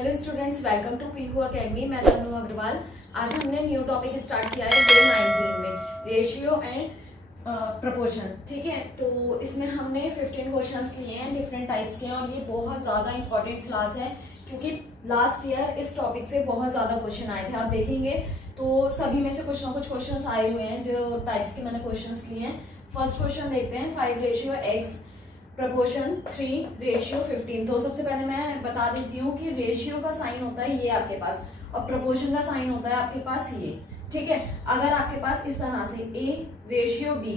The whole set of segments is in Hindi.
Hello students, welcome to Pihu academy. मैं तनु अग्रवाल। आज हमने न्यू टॉपिक स्टार्ट किया है डे 19 में, रेशियो एंड प्रपोर्शन। ठीक है, तो इसमें हमने 15 क्वेश्चंस लिए हैं डिफरेंट टाइप्स के, और ये बहुत ज़्यादा इंपॉर्टेंट क्लास है क्योंकि लास्ट ईयर इस टॉपिक से बहुत ज़्यादा क्वेश्चन आए थे। आप देखेंगे तो सभी में से कुछ ना कुछ क्वेश्चंस आए हुए हैं जो टाइप्स के मैंने क्वेश्चंस लिए हैं। फर्स्ट क्वेश्चन देखते हैं, 5 रेशियो x प्रपोर्शन 3 रेशियो 15। तो सबसे पहले मैं बता देती हूँ कि रेशियो का साइन होता है ये आपके पास, और प्रपोर्शन का साइन होता है आपके पास ये। ठीक है, अगर आपके पास इस तरह से a रेशियो b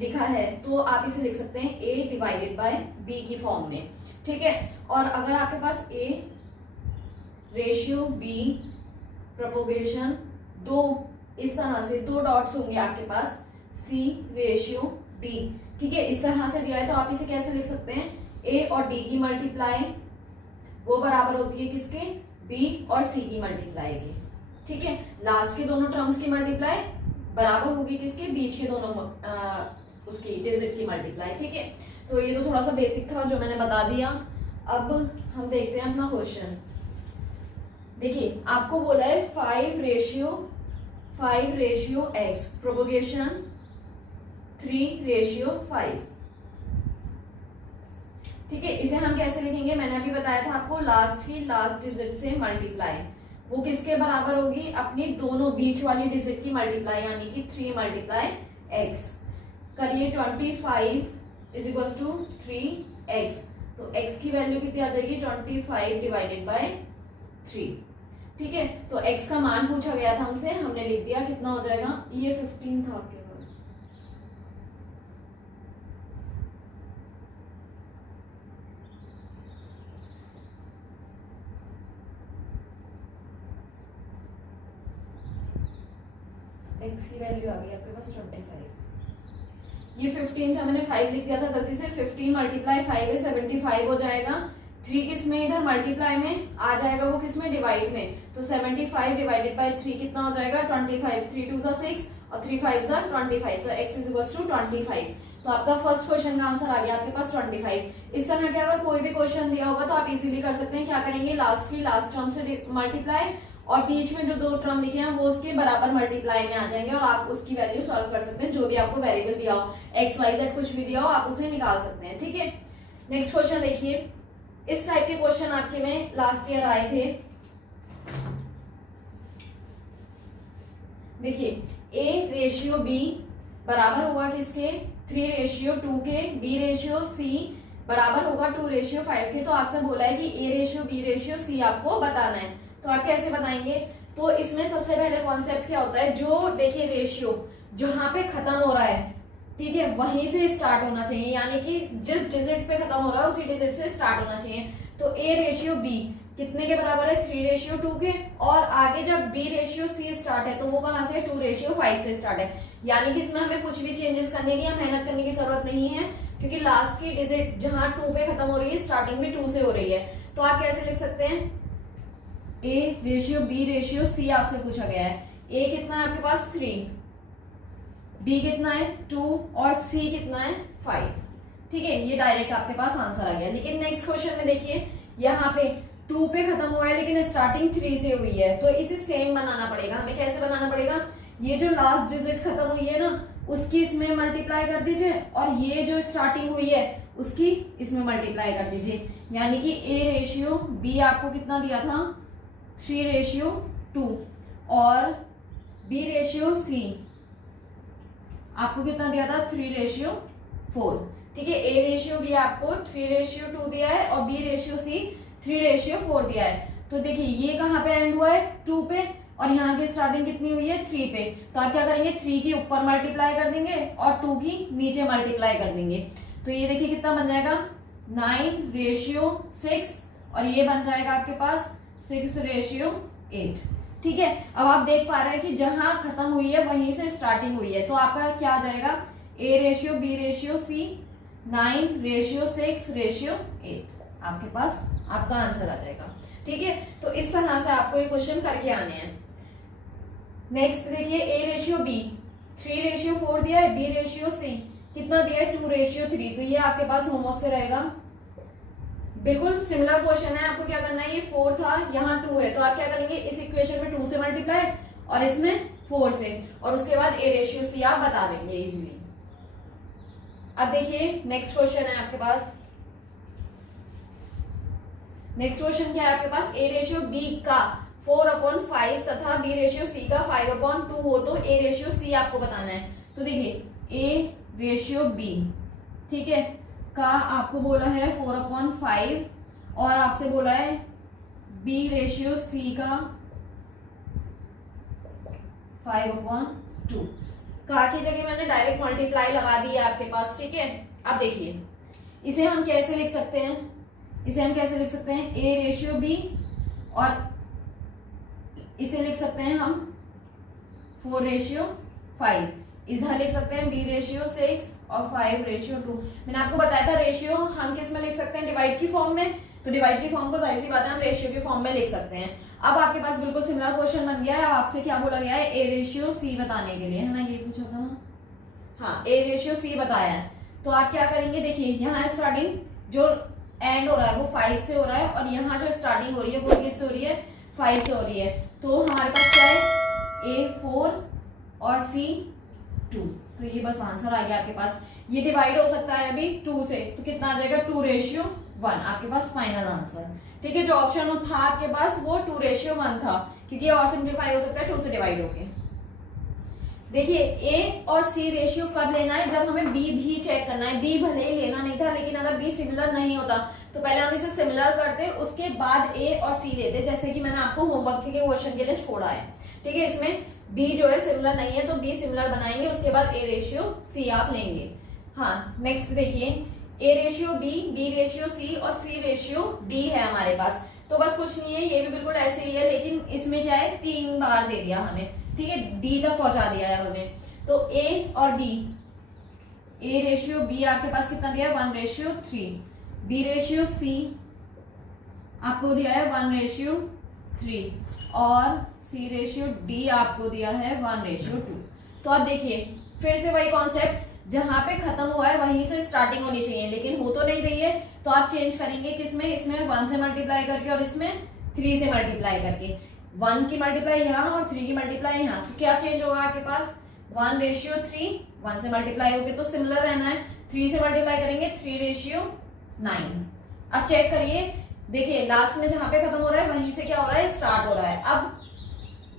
लिखा है तो आप इसे लिख सकते हैं a डिवाइडेड बाय b की फॉर्म में। ठीक है, और अगर आपके पास a रेशियो b प्रोपोगेशन 2 इस तरह से 2 डॉट्स होंगे आपके पास c रेशियो d। ठीक है, इस तरह से दिया है तो आप इसे कैसे लिख सकते हैं, a और d की मल्टीप्लाई वो बराबर होती है किसके, b और c की मल्टीप्लाई की। ठीक है, लास्ट के दोनों टर्म्स की मल्टीप्लाई बराबर होगी किसके, बीच के दोनों उसकी डिजिट की मल्टीप्लाई। ठीक है, तो ये तो थोड़ा सा बेसिक था जो मैंने बता दिया। अब हम देखते हैं अपना क्वेश्चन। देखिए, आपको बोला है 5 रेशियो x प्रोपोगेशन 3 रेशियो 5। ठीक है, इसे हम कैसे लिखेंगे, मैंने अभी बताया था आपको, लास्ट डिजिट से मल्टीप्लाई वो किसके बराबर होगी, अपनी दोनों बीच वाली डिजिट की मल्टीप्लाई, यानी कि 3 मल्टीप्लाई x करिए। 25 इज इक्वल टू 3x, तो x की वैल्यू कितनी आ जाएगी, 25 डिवाइडेड बाय 3। ठीक है, तो x का मान पूछा गया था हमसे, हमने लिख दिया, कितना हो जाएगा, ये 15 था आपके पास। x की वैल्यू आ गई आपके पास 25, ये 15 था, मैंने 5 लिख दिया था गलती से। 15 मल्टीप्लाई 5 है 75 हो जाएगा। 3 किस में, इधर मल्टीप्लाई में आ जाएगा, वो किस में, डिवाइड में। तो 75 डिवाइडेड बाय 3 कितना हो जाएगा, 25। 3 2 सा 6 और 3 5 सा 25, तो x इज इक्वल टू 25। तो आपका फर्स्ट क्वेश्चन का आंसर आ गया आपके पास 25। इस तरह के अगर कोई भी क्वेश्चन दिया होगा तो आप इजीली कर सकते हैं। क्या करेंगे, लास्ट टर्म से मल्टीप्लाई, और बीच में जो 2 टर्म लिखे हैं वो उसके बराबर मल्टीप्लाई में आ जाएंगे, और आप उसकी वैल्यू सॉल्व कर सकते हैं। जो भी आपको वेरिएबल दिया हो, x y z कुछ भी दिया हो, आप उसे निकाल सकते हैं। ठीक है, नेक्स्ट क्वेश्चन देखिए, इस टाइप के क्वेश्चन आपके में लास्ट ईयर आए थे। देखिए, a रेशियो b बराबर होगा किसके, 3 रेशियो 2 के, b रेशियो c बराबर होगा 2 रेशियो 5 के। तो आपसे बोला है कि a ratio b ratio c आपको बताना है, तो आप कैसे बताएंगे। तो इसमें सबसे पहले कॉन्सेप्ट क्या होता है, जो देखिए रेशियो जहां पे खत्म हो रहा है, ठीक है, वहीं से स्टार्ट होना चाहिए, यानी कि जिस डिजिट पे खत्म हो रहा है उसी डिजिट से स्टार्ट होना चाहिए। तो a रेशियो b कितने के बराबर है, 3 रेशियो 2 के, और आगे जब b रेशियो c स्टार्ट है तो वो कहां से, 2 रेशियो 5 से स्टार्ट है। यानी कि इसमें हमें कुछ भी चेंजेस करने की या मेहनत करने की जरूरत नहीं है, क्योंकि लास्ट की डिजिट जहां 2 पे खत्म हो रही है, स्टार्टिंग में 2 से हो रही है। तो आप कैसे लिख सकते हैं, a ratio b ratio c आपसे पूछा गया है। a कितना है आपके पास 3, b कितना है 2, और c कितना है 5। ठीक है, ये डायरेक्ट आपके पास आंसर आ गया। लेकिन नेक्स्ट क्वेश्चन में देखिए, यहाँ पे 2 पे खत्म हुआ है लेकिन स्टार्टिंग 3 से हुई है, तो इसे सेम बनाना पड़ेगा। हमें कैसे बनाना पड़ेगा, ये जो लास्ट डिजिट खत्म हुई है ना, उसकी इसमें मल्टीप्लाई कर दीजिए, और ये जो स्टार्टिंग हुई है उसकी इसमें मल्टीप्लाई कर दीजिए। यानी कि a रेशियो b आपको कितना दिया था, 3 रेशियो 2, और b रेशियो c आपको कितना दिया था, 3 रेशियो 4। ठीक है, a रेशियो b आपको 3 रेशियो 2 दिया है, और b रेशियो c 3 रेशियो 4 दिया है। तो देखिए, ये कहाँ पे एंड हुआ है, 2 पे, और यहाँ की स्टार्टिंग कितनी हुई है, 3 पे। तो आप क्या करेंगे, 3 की ऊपर मल्टीप्लाई कर देंगे और 2 की नीचे मल्टीप्लाई कर देंगे। तो ये देखिए कितना बन जाएगा, 9 रेशियो 6, और ये बन जाएगा आपके पास 6 रेशियो 8। ठीक है, अब आप देख पा रहे हैं कि जहां खत्म हुई है वहीं से स्टार्टिंग हुई है। तो आपका क्या आ जाएगा, a ratio b ratio c 9 ratio 6 ratio 8 आपके पास आपका आंसर आ जाएगा। ठीक है, तो इस तरह से आपको ये क्वेश्चन करके आने हैं। नेक्स्ट देखिए, a रेशियो b 3 रेशियो 4 दिया है, b रेशियो c कितना दिया है, 2 रेशियो 3। तो ये आपके पास होमवर्क से रहेगा, बिल्कुल सिमिलर क्वेश्चन है, आपको क्या करना है, ये 4 था, यहाँ 2 है, तो आप क्या करेंगे, इस इक्वेशन में 2 से मल्टीप्लाई और इसमें 4 से, और उसके बाद ए रेशियो सी आप बता देंगे इजीली। अब देखिए नेक्स्ट क्वेश्चन है आपके पास। नेक्स्ट क्वेश्चन क्या है आपके पास, ए रेशियो बी का 4/5 तथा बी रेशियो सी का 5/2 हो तो ए रेशियो सी आपको बताना है। तो देखिए ए रेशियो बी, ठीक है, का आपको बोला है 4/5 और आपसे बोला है बी रेशियो सी का 5/2। का की जगह मैंने डायरेक्ट मल्टीप्लाई लगा दी है आपके पास, ठीक है। अब देखिए इसे हम कैसे लिख सकते हैं, इसे हम कैसे लिख सकते हैं, ए रेशियो बी और इसे लिख सकते हैं हम 4/5, इधर लिख सकते हैं बी रेशियो 6 और 5/2। मैंने आपको बताया था रेशियो हम किस में लिख सकते हैं, डिवाइड की फॉर्म में, तो डिवाइड की फॉर्म को जाहिर सी बात है हम रेशियो की फॉर्म में लिख सकते हैं। अब आपके पास बिल्कुल सिमिलर क्वेश्चन बन गया है, आपसे क्या बोला गया है, ए रेशियो सी बताने के लिए, है ना, ये पूछा था, हाँ ए रेशियो सी बताया है। तो आप क्या करेंगे, देखिए यहाँ स्टार्टिंग जो एंड हो रहा है वो 5 से हो रहा है और यहाँ जो स्टार्टिंग हो रही है वो किससे हो रही है, 5 से हो रही है। तो हमारे पास क्या है, ए 4 और सी 2, तो ये बस आंसर आ गया आपके पास। ये डिवाइड हो सकता है अभी 2 से, तो कितना आ जाएगा 2/1, आपके पास फाइनल आंसर, ठीक है। जो ऑप्शन था आपके पास वो 2/1 था, क्योंकि और सिंप्लीफाई हो सकता है 2 से डिवाइड होके। देखिए ए और सी रेशियो कब लेना है, जब हमें बी भी चेक करना है। बी भले ही लेना नहीं था, लेकिन अगर बी सिमिलर नहीं होता तो पहले हम इसे सिमिलर करते, उसके बाद ए और सी लेते, जैसे कि मैंने आपको होमवर्क के क्वेश्चन के लिए छोड़ा है, ठीक है। इसमें बी जो है सिमिलर नहीं है तो बी सिमिलर बनाएंगे, उसके बाद ए रेशियो सी आप लेंगे। हाँ नेक्स्ट देखिए, A ratio B ratio C और सी रेशियो डी है हमारे पास। तो बस कुछ नहीं है, ये भी बिल्कुल ऐसे ही है, लेकिन इसमें क्या है 3 बार दे दिया हमें, ठीक है, डी तक पहुंचा दिया है हमें। तो ए और बी, ए रेशियो बी आपके पास कितना दिया है 1/3, बी रेशियो सी आपको दिया है 1/3 और सी रेशियो डी आपको दिया है 1/2। तो अब देखिए फिर से वही कॉन्सेप्ट, जहां पे खत्म हुआ है वहीं से स्टार्टिंग होनी चाहिए, लेकिन हो तो नहीं रही है, तो आप चेंज करेंगे किसमें, इसमें 1 से मल्टीप्लाई करके और इसमें 3 से मल्टीप्लाई करके। 1 की मल्टीप्लाई यहाँ और 3 की मल्टीप्लाई यहाँ, तो क्या चेंज होगा आपके पास 1/3, 1 से मल्टीप्लाई होगी तो सिमिलर रहना है, 3 से मल्टीप्लाई करेंगे 3/9। अब चेक करिए, देखिए लास्ट में जहां पे खत्म हो रहा है वहीं से क्या हो रहा है, स्टार्ट हो रहा है। अब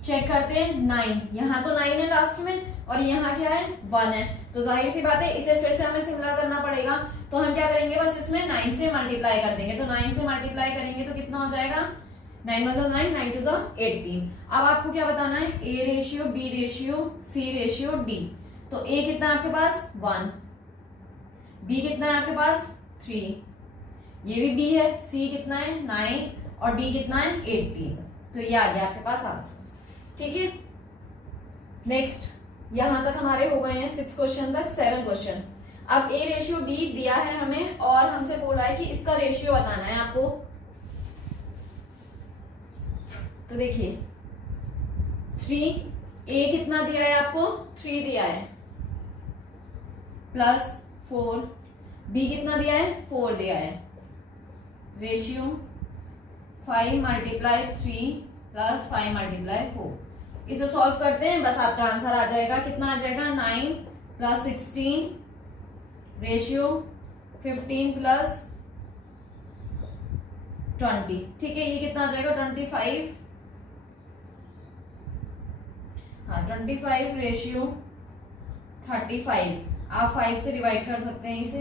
चेक करते हैं 9, यहाँ तो 9 है लास्ट में और यहाँ क्या है 1 है, तो जाहिर सी बात है इसे फिर से हमें सिमिलर करना पड़ेगा। तो हम क्या करेंगे, बस इसमें 9 से मल्टीप्लाई कर देंगे, तो 9 से मल्टीप्लाई करेंगे तो कितना हो जाएगा 9 × 9, 9 × 2 18। अब आपको क्या बताना है, A ratio B ratio C ratio D. तो ए कितना है आपके पास 1, बी कितना है आपके पास 3, ये भी बी है, सी कितना है 9 और डी कितना है 18। तो ये आ गया आपके पास आंसर, ठीक है। नेक्स्ट यहां तक हमारे हो गए हैं 6 क्वेश्चन तक, 7 क्वेश्चन। अब ए रेशियो बी दिया है हमें और हमसे बोला है कि इसका रेशियो बताना है आपको। तो देखिए 3, ए कितना दिया है आपको 3 दिया है, प्लस 4, बी कितना दिया है 4 दिया है, रेशियो 5 × 3 प्लस 5 × 4। इसे सॉल्व करते हैं, बस आपका आंसर आ जाएगा, कितना आ जाएगा 9 + 16 रेशियो 15 + 20, ठीक है। ये कितना आ जाएगा 25, हाँ 25 रेशियो 35। आप 5 से डिवाइड कर सकते हैं इसे,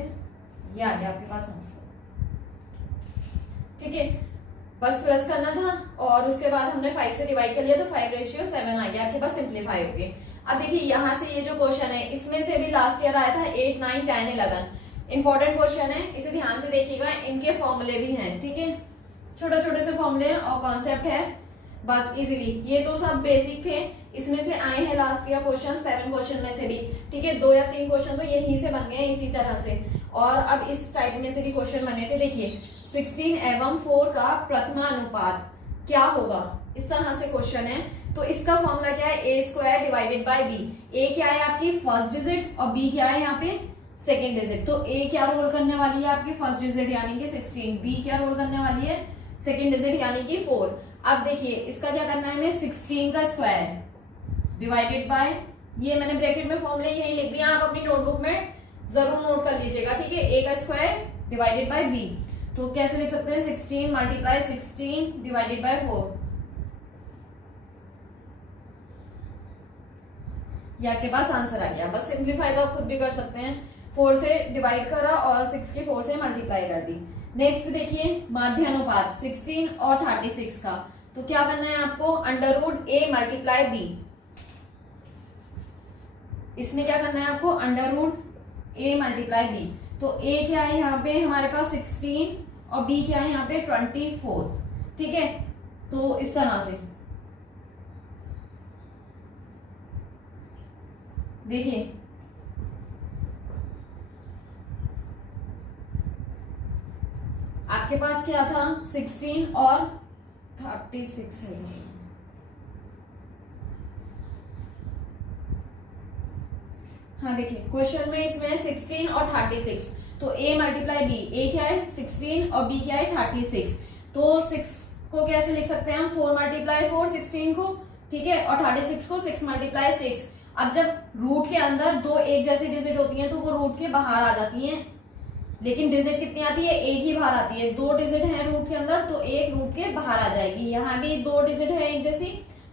ये आ गया आपके पास आंसर, ठीक है। बस प्लस करना था और उसके बाद हमने 5 से डिवाइड कर लिया तो 5/7 आ गया आपके पास, सिंप्लीफाई हो गए। अब देखिए यहाँ से ये जो क्वेश्चन है इसमें से भी लास्ट ईयर आया था 8, 9, 10, 11, इंपॉर्टेंट क्वेश्चन है, इसे ध्यान से देखिएगा, इनके फॉर्मूले भी हैं, ठीक है, छोटे छोटे से फॉर्मूले और कॉन्सेप्ट है, बस इजीली। ये तो सब बेसिक थे, इसमें से आए हैं लास्ट ईयर क्वेश्चन 7 क्वेश्चन में से भी, ठीक है। 2 या 3 क्वेश्चन तो यहीं से बन गए इसी तरह से, और अब इस टाइप में से भी क्वेश्चन बने थे। देखिए 16 एवं 4 का प्रथमानुपात क्या होगा, इस तरह से क्वेश्चन है। तो इसका फॉर्मूला क्या है, a² / b। a क्या है आपकी फर्स्ट डिजिट और b क्या है यहाँ पे सेकेंड डिजिट। तो ए क्या रोल करने वाली है आपकी फर्स्ट डिजिट यानी कि 16, बी क्या रोल करने वाली है सेकेंड डिजिट यानी कि 4। अब देखिए इसका क्या करना है हमें 16 का स्क्वायर डिवाइडेड बाय, ये मैंने ब्रैकेट में फॉर्मूले यही लिख दिया, आप अपनी नोटबुक में जरूर नोट कर लीजिएगा, ठीक है। ए का स्क्वायर डिवाइडेड बाय बी, तो कैसे लिख सकते हैं 16 मल्टीप्लाई 16 डिवाइडेड बाय 4, ये आपके पास आंसर आ गया। बस सिंप्लीफाई तो आप खुद भी कर सकते हैं, 4 से डिवाइड करा और 6 की 4 से मल्टीप्लाई कर दी। नेक्स्ट देखिए माध्य अनुपात 16 और 36 का, तो क्या करना है आपको under root A multiply B, इसमें क्या करना है आपको under root A multiply B. तो ए क्या है यहाँ पे हमारे पास 16 और बी क्या है यहाँ पे 24, ठीक है। तो इस तरह से देखिए आपके पास क्या था 16 और 36 है। हाँ देखिए क्वेश्चन में इसमें 16 और 36, तो a मल्टीप्लाई b, a क्या है 16 और b क्या है 36, तो 6 को कैसे लिख सकते हैं हम 4 मल्टीप्लाई 4 16 को, ठीक है, और 36 को 6 मल्टीप्लाई 6। अब जब रूट के अंदर दो एक जैसी डिजिट होती हैं तो वो रूट के बाहर आ जाती हैं, लेकिन डिजिट कितनी आती है एक ही बाहर आती है। दो डिजिट है रूट के अंदर तो एक रूट के बाहर आ जाएगी, यहाँ भी दो डिजिट है एक जैसी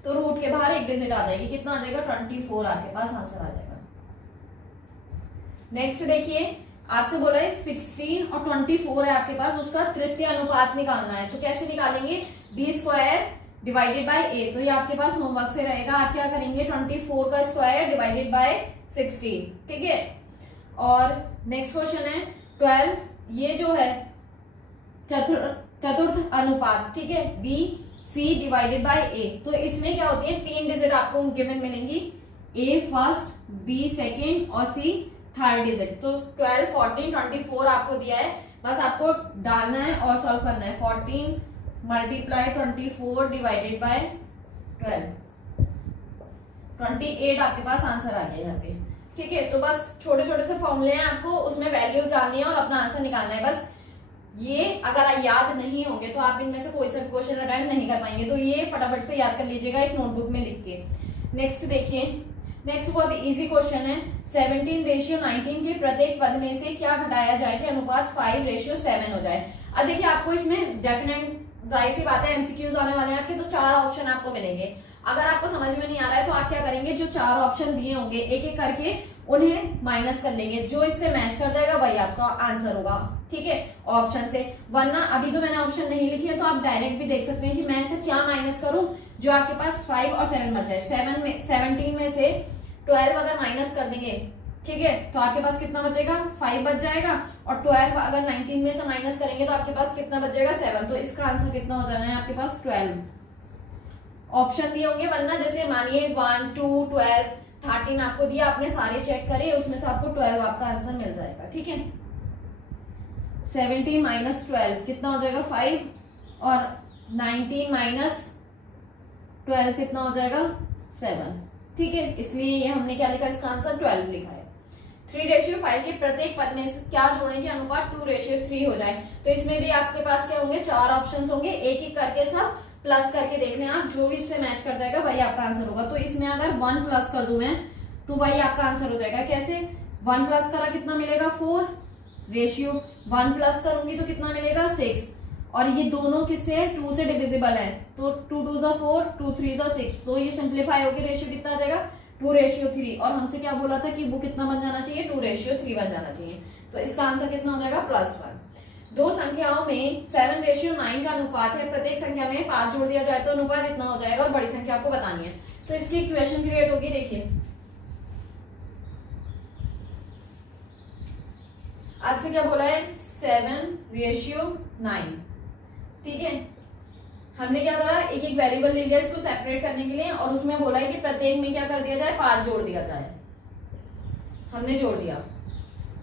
तो रूट के बाहर एक डिजिट आ जाएगी, कितना आ जाएगा 24 आपके पास आंसर आ जाएगा। नेक्स्ट देखिए आपसे बोला है 16 और 24 है आपके पास, उसका तृतीय अनुपात निकालना है, तो कैसे निकालेंगे बी स्क्वायर डिवाइडेड बाय ए, तो ये आपके पास होमवर्क से रहेगा। आप क्या करेंगे 24 का स्क्वायर डिवाइडेड बाय 16, ठीक है। और नेक्स्ट क्वेश्चन है 12, ये जो है चतुर्थ अनुपात, ठीक है, बी सी डिवाइडेड बाय ए, तो इसमें क्या होती है 3 डिजिट आपको गिवन मिलेंगी, ए फर्स्ट, बी सेकेंड और सी थर्ड डिजिट। तो 12 14 24 आपको दिया है, बस आपको डालना है और सॉल्व करना है। 14 मल्टीप्लाई 24 डिवाइडेड बाय 12, 28 आपके पास आंसर आ गया यहाँ पे, ठीक है। तो बस छोटे छोटे से फॉर्मूले हैं, आपको उसमें वैल्यूज डालनी है और अपना आंसर निकालना है। बस ये अगर याद नहीं होंगे तो आप इनमें से कोई सा क्वेश्चन अटेम्प्ट नहीं कर पाएंगे, तो ये फटाफट से याद कर लीजिएगा एक नोटबुक में लिख के। नेक्स्ट देखिए, नेक्स्ट बहुत इजी क्वेश्चन है 17:19 के प्रत्येक पद में से क्या घटाया जाए कि अनुपात 5:7 हो जाए। अब देखिए आपको इसमें डेफिनेट जाहिर सी बात है एमसीक्यूज आने वाले हैं आपके, तो 4 ऑप्शन आपको मिलेंगे। अगर आपको समझ में नहीं आ रहा है तो आप क्या करेंगे, जो 4 ऑप्शन दिए होंगे एक एक करके उन्हें माइनस कर लेंगे, जो इससे मैच कर जाएगा वही आपका आंसर होगा, ठीक है, ऑप्शन से। वरना अभी तो मैंने ऑप्शन नहीं लिखी है तो आप डायरेक्ट भी देख सकते हैं कि मैं इसे क्या माइनस करूं, जो आपके पास 5 और 7 बच जाए। 17 में से 12 अगर माइनस कर देंगे, ठीक है, तो आपके पास कितना बचेगा 5 बच जाएगा, और 12 अगर 19 में से माइनस करेंगे तो आपके पास कितना बच जाएगा 7। तो इसका आंसर कितना हो जाना है आपके पास 12। ऑप्शन दिए होंगे, वरना जैसे मानिए 1 2 12 13 आपको दिया, आपने सारे चेक करे, उसमें से आपको 12 आपका आंसर मिल जाएगा, ठीक है। 17 माइनस 12 कितना हो जाएगा 5, और 19 माइनस 12 कितना हो जाएगा 7, ठीक है। इसलिए ये हमने क्या लिखा, इसका आंसर 12 लिखा है। 3:5 के प्रत्येक पद में क्या जोड़ें कि अनुपात 2:3 हो जाए, तो इसमें भी आपके पास क्या होंगे 4 ऑप्शंस होंगे, एक एक करके सब प्लस करके देख लें आप, जो भी इससे मैच कर जाएगा वही आपका आंसर होगा। तो इसमें अगर 1 प्लस कर दूं मैं तो वही आपका आंसर हो जाएगा। कैसे 1 प्लस करा कितना मिलेगा 4, रेशियो 1 प्लस करूंगी तो कितना मिलेगा 6, और ये दोनों किससे है 2 से डिविजिबल है, तो 2 2 जा 4 2 3 जा 6, तो ये सिंप्लीफाई होकर रेशियो कितना आ जाएगा 2:3, और हमसे क्या बोला था कि वो कितना बन जाना चाहिए 2:3 बन जाना चाहिए। तो इसका आंसर कितना हो जाएगा +1। दो संख्याओं में 7:9 का अनुपात है, प्रत्येक संख्या में 5 जोड़ दिया जाए तो अनुपात इतना हो जाएगा, और बड़ी संख्या आपको बतानी है। तो इसकी इक्वेशन क्रिएट होगी, देखिए आपसे क्या बोला है 7:9, ठीक है। हमने क्या करा, एक एक वेरिएबल ले लिया इसको सेपरेट करने के लिए, और उसमें बोला है कि प्रत्येक में क्या कर दिया जाए 5 जोड़ दिया जाए, हमने जोड़ दिया,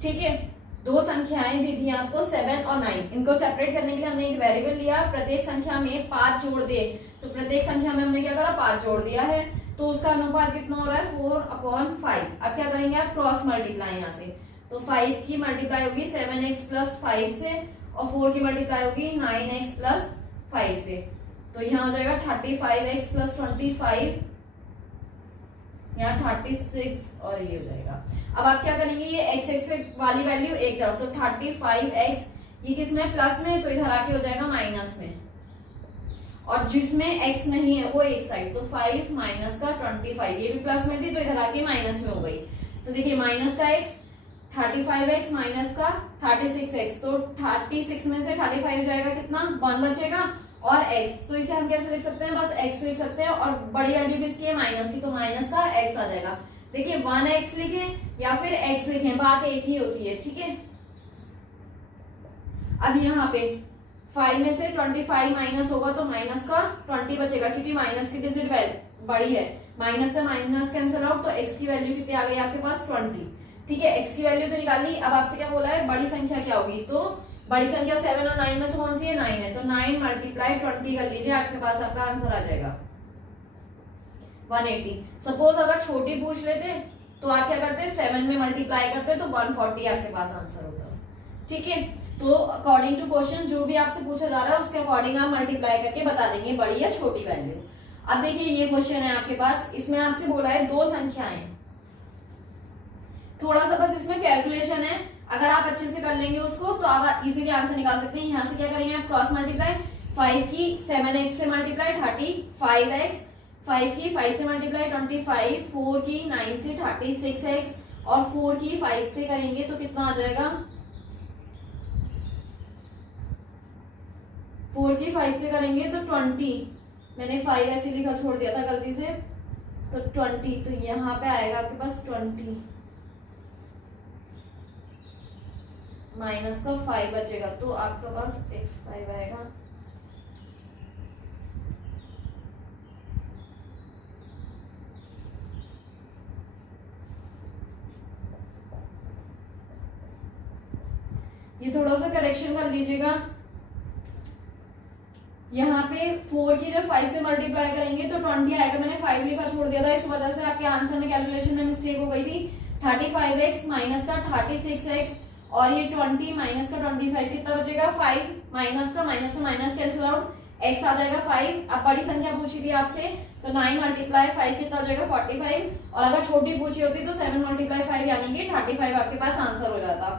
ठीक है। दो संख्याएं दी थी आपको 7 और 9, इनको सेपरेट करने के लिए हमने एक वेरिएबल लिया, प्रत्येक संख्या में 5 जोड़ दे, तो प्रत्येक संख्या में हमने क्या करा 5 जोड़ दिया है, तो उसका अनुपात कितना हो रहा है 4/5। अब क्या करेंगे आप क्रॉस मल्टीप्लाई, यहाँ से तो 5 की मल्टीप्लाई होगी 7x प्लस 5 से और 4 की मल्टीप्लाई होगी 9x प्लस 5 से। तो यहाँ हो जाएगा 35x प्लस 25, यहाँ 36 और ये हो जाएगा। अब आप क्या करेंगे, ये x x वाली वैल्यू एक तरफ, तो 35x ये किसमें प्लस में, तो इधर आके हो जाएगा माइनस में, और जिसमें x नहीं है वो एक साइड, तो 5 माइनस का 25, ये भी प्लस में थी तो इधर आके माइनस में हो गई। तो देखिए माइनस का x 35x माइनस का 36x, तो 36 में से 35 जाएगा कितना, 1 बचेगा, और x, तो इसे हम कैसे लिख सकते हैं, बस x लिख सकते हैं, और बड़ी वैल्यू किसकी है, माइनस की, तो माइनस का x आ जाएगा। देखिए 1x लिखें या फिर x लिखें, बात एक ही होती है, ठीक है। अब यहाँ पे 5 में से 25 माइनस होगा तो माइनस का 20 बचेगा, क्योंकि माइनस की डिजिट बड़ी है, माइनस से माइनस कैंसिल आउट, तो x की वैल्यू कितनी आ गई आपके पास 20, ठीक है। x की वैल्यू तो निकाल ली। अब आपसे क्या बोला है, बड़ी संख्या क्या होगी, तो बड़ी संख्या 7 और 9 में से कौन सी है, 9 है, तो 9 मल्टीप्लाई 20 कर लीजिए, आपके पास आपका आंसर आ जाएगा 180। सपोज अगर छोटी पूछ लेते तो आप क्या करते, 7 में मल्टीप्लाई करते तो 140 आपके पास आंसर होता, ठीक है। तो अकॉर्डिंग टू क्वेश्चन जो भी आपसे पूछा जा रहा है उसके अकॉर्डिंग आप मल्टीप्लाई करके बता देंगे बड़ी या छोटी वैल्यू। अब देखिए ये क्वेश्चन है आपके पास, इसमें आपसे बोला है दो संख्याएं, थोड़ा सा बस इसमें कैलकुलेशन है, अगर आप अच्छे से कर लेंगे उसको तो आप इजीली आंसर निकाल सकते हैं। यहाँ से क्या करेंगे आप, क्रॉस मल्टीप्लाई, 5 की 7x से मल्टीप्लाई 35x, 5 की 5 से मल्टीप्लाई 25, 4 की 9 से 36x, और 4 की 5 से करेंगे तो कितना आ जाएगा, 4 की 5 से करेंगे तो 20, मैंने 5 ऐसे लिखा छोड़ दिया था गलती से, तो 20, तो यहाँ पे आएगा आपके पास 20 माइनस का 5 बचेगा, तो आपके पास x5 आएगा। ये थोड़ा सा करेक्शन कर लीजिएगा, यहाँ पे 4 की जब 5 से मल्टीप्लाई करेंगे तो 20 आएगा, मैंने 5 लिखा छोड़ दिया था, इस वजह से आपके आंसर में कैलकुलेशन में मिस्टेक हो गई थी। 35x माइनस का 36x और ये 20 माइनस का 25, कितना बचेगा, 5 माइनस का माइनस से माइनस कैंसिल आउट, x आ जाएगा 5। अब बड़ी संख्या पूछी थी आपसे तो 9 मल्टीप्लाई 5 कितना हो जाएगा 45, और अगर छोटी पूछी होती तो 7 मल्टीप्लाई 5 यानी कि 35 आपके पास आंसर हो जाता,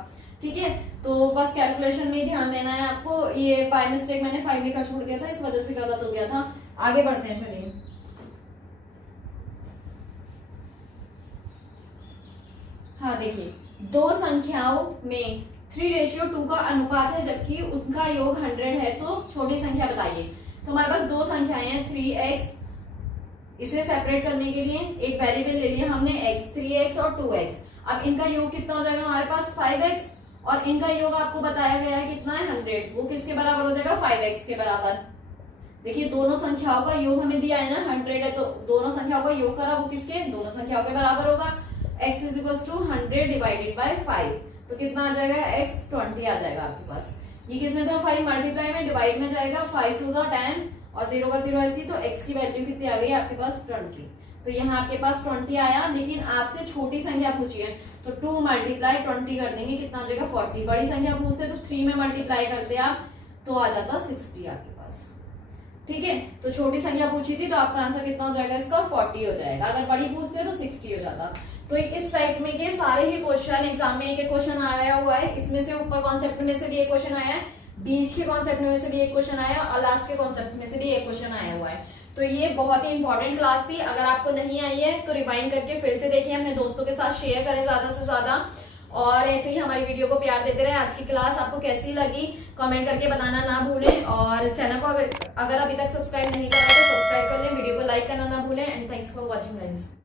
ठीक है। तो बस कैलकुलेशन में ध्यान देना है आपको, ये बाय मिस्टेक मैंने 5 लिखा छोड़ दिया था, इस वजह से गलत हो गया था। आगे बढ़ते हैं, चलिए हाँ देखिए, दो संख्याओं में 3:2 का अनुपात है जबकि उनका योग 100 है, तो छोटी संख्या बताइए। तो हमारे पास दो संख्याएं हैं 3x, इसे सेपरेट करने के लिए एक वेरिएबल ले लिया हमने x, 3x और 2x। अब इनका योग कितना हो जाएगा हमारे पास 5x, और इनका योग आपको बताया गया है कितना है 100, वो किसके बराबर हो जाएगा 5x के बराबर। देखिए दोनों संख्याओं का योग हमें दिया है ना 100 है, तो दोनों संख्याओं का योग करा वो किसके, दोनों संख्याओं के बराबर होगा। x is equal to 100 divided by 5, तो कितना आ जाएगा x 20 आ जाएगा आपके पास। ये किसमें था 5 मल्टीप्लाई में, डिवाइड में जाएगा, 5 2 10 और 0 का 0 ऐसी, तो x की वैल्यू कितनी आ गई आपके पास 20। तो यहाँ आपके पास 20 आया, लेकिन आपसे छोटी संख्या पूछी है तो 2 मल्टीप्लाई 20 कर देंगे, कितना आ जाएगा 40। बड़ी संख्या पूछते तो 3 में मल्टीप्लाई करते आप तो आ जाता 60 आपके पास, ठीक है। तो छोटी संख्या पूछी थी तो आपका आंसर कितना हो जाएगा इसका 40 हो जाएगा, अगर बड़ी पूछते तो 60 हो जाता। तो इस टाइप में के सारे ही क्वेश्चन एग्जाम में एक क्वेश्चन आया हुआ है, इसमें से ऊपर कॉन्सेप्ट में से भी एक क्वेश्चन आया है, बीच के कॉन्सेप्ट में से भी एक क्वेश्चन आया और लास्ट के कॉन्सेप्ट में से भी एक क्वेश्चन आया हुआ है। तो ये बहुत ही इंपॉर्टेंट क्लास थी, अगर आपको नहीं आई है तो रिवाइंड करके फिर से देखें, अपने दोस्तों के साथ शेयर करें ज्यादा से ज्यादा, और ऐसे ही हमारी वीडियो को प्यार देते रहे। आज की क्लास आपको कैसी लगी कमेंट करके बताना ना भूलें, और चैनल को अगर अभी तक सब्सक्राइब नहीं करा तो सब्सक्राइब कर लें, वीडियो को लाइक करना ना भूलें। And thanks for watching guys.